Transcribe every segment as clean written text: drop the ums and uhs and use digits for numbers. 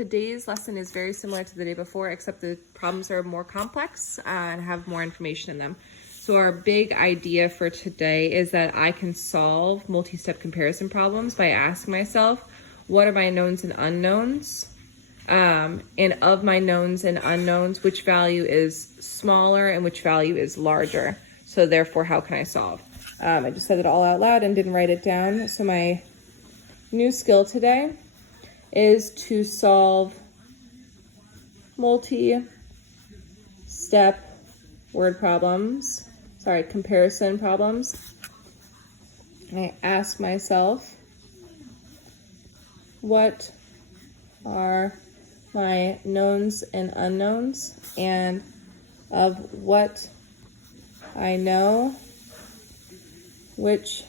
Today's lesson is very similar to the day before, except the problems are more complex and have more information in them. So our big idea for today is that I can solve multi-step comparison problems by asking myself, what are my knowns and unknowns? And of my knowns and unknowns, which value is smaller and which value is larger? So therefore, how can I solve? I just said it all out loud and didn't write it down. So my new skill today is to solve multi-step comparison problems. I ask myself, what are my knowns and unknowns, and of what I know, which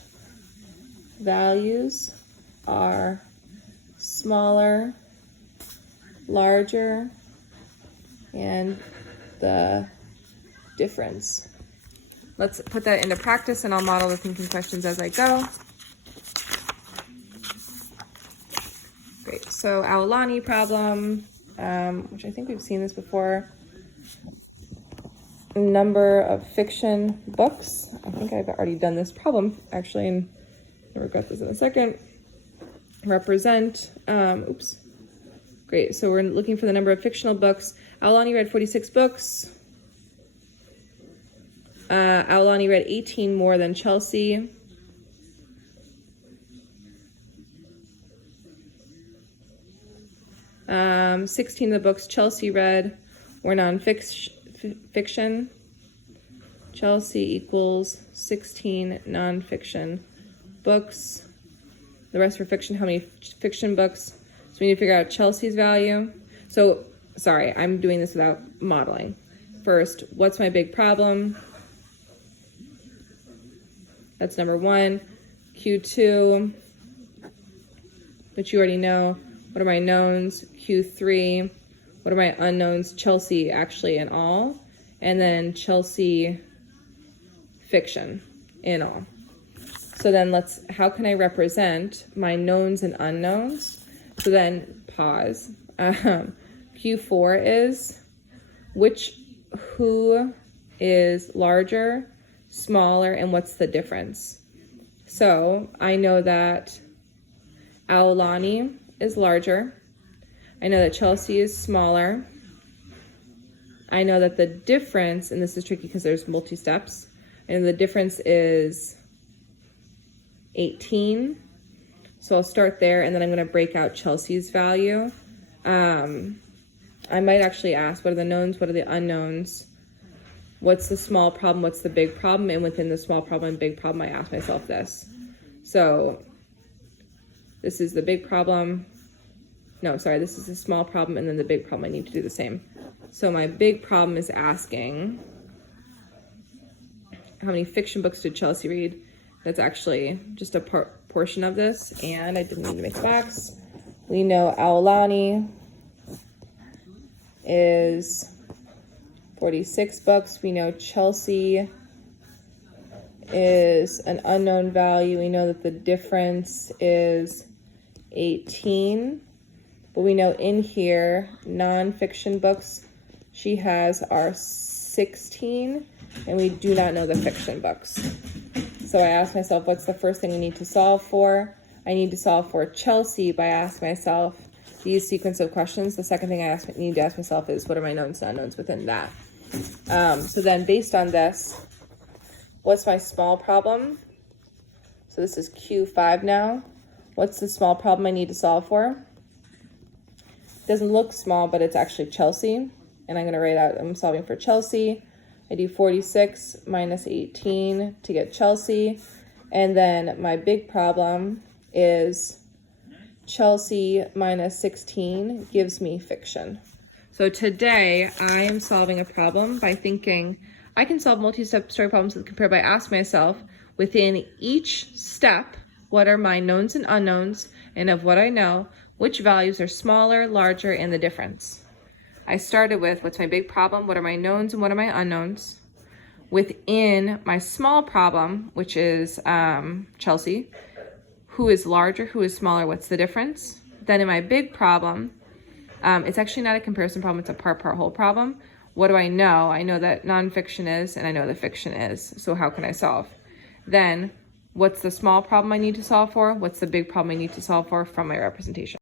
values are smaller, larger, and the difference. Let's put that into practice, and I'll model the thinking questions as I go. Great, so Aulani problem, which I think we've seen this before. Number of fiction books. I think I've already done this problem, actually, and I'll regret this in a second. Represent, Great, so we're looking for the number of fictional books. Aulani read 46 books. Aulani read 18 more than Chelsea. Um, 16 of the books Chelsea read were non-fiction. Chelsea equals 16 non-fiction books. The rest were fiction. How many fiction books? So we need to figure out Chelsea's value. So, sorry, I'm doing this without modeling. First, what's my big problem? That's number one. Q2, which you already know. What are my knowns? Q3, what are my unknowns? Chelsea, actually, in all. And then Chelsea fiction in all. So then how can I represent my knowns and unknowns? So then pause. Q4 is who is larger, smaller, and what's the difference? So I know that Aulani is larger. I know that Chelsea is smaller. I know that the difference, and this is tricky because there's multi-steps, and the difference is 18. So I'll start there, and then I'm going to break out Chelsea's value. I might actually ask, what are the knowns, what are the unknowns? What's the small problem, what's the big problem? And within the small problem and big problem, I ask myself this. So this is the big problem. No, sorry, this is the small problem, and then the big problem, I need to do the same. So my big problem is asking, how many fiction books did Chelsea read? That's actually just a portion of this, and I didn't need to make a box. We know Aulani is 46 books. We know Chelsea is an unknown value. We know that the difference is 18. But we know in here, non-fiction books she has are 16, and we do not know the fiction books. So I asked myself, what's the first thing we need to solve for? I need to solve for Chelsea by asking myself these sequence of questions. The second thing I need to ask myself is, what are my knowns and unknowns within that? So then based on this, what's my small problem? So this is Q5 now. What's the small problem I need to solve for? It doesn't look small, but it's actually Chelsea. And I'm going to write out, I'm solving for Chelsea. I do 46 minus 18 to get Chelsea. And then my big problem is Chelsea minus 16 gives me fiction. So today I am solving a problem by thinking I can solve multi-step story problems with compare by asking myself within each step, what are my knowns and unknowns, and of what I know, which values are smaller, larger, and the difference. I started with what's my big problem, what are my knowns and what are my unknowns. Within my small problem, which is Chelsea, who is larger, who is smaller, what's the difference? Then in my big problem, It's actually not a comparison problem, it's a part whole problem. What do I know? I know that nonfiction is, and I know that fiction is. So how can I solve? Then, what's the small problem I need to solve for? What's the big problem I need to solve for from my representation?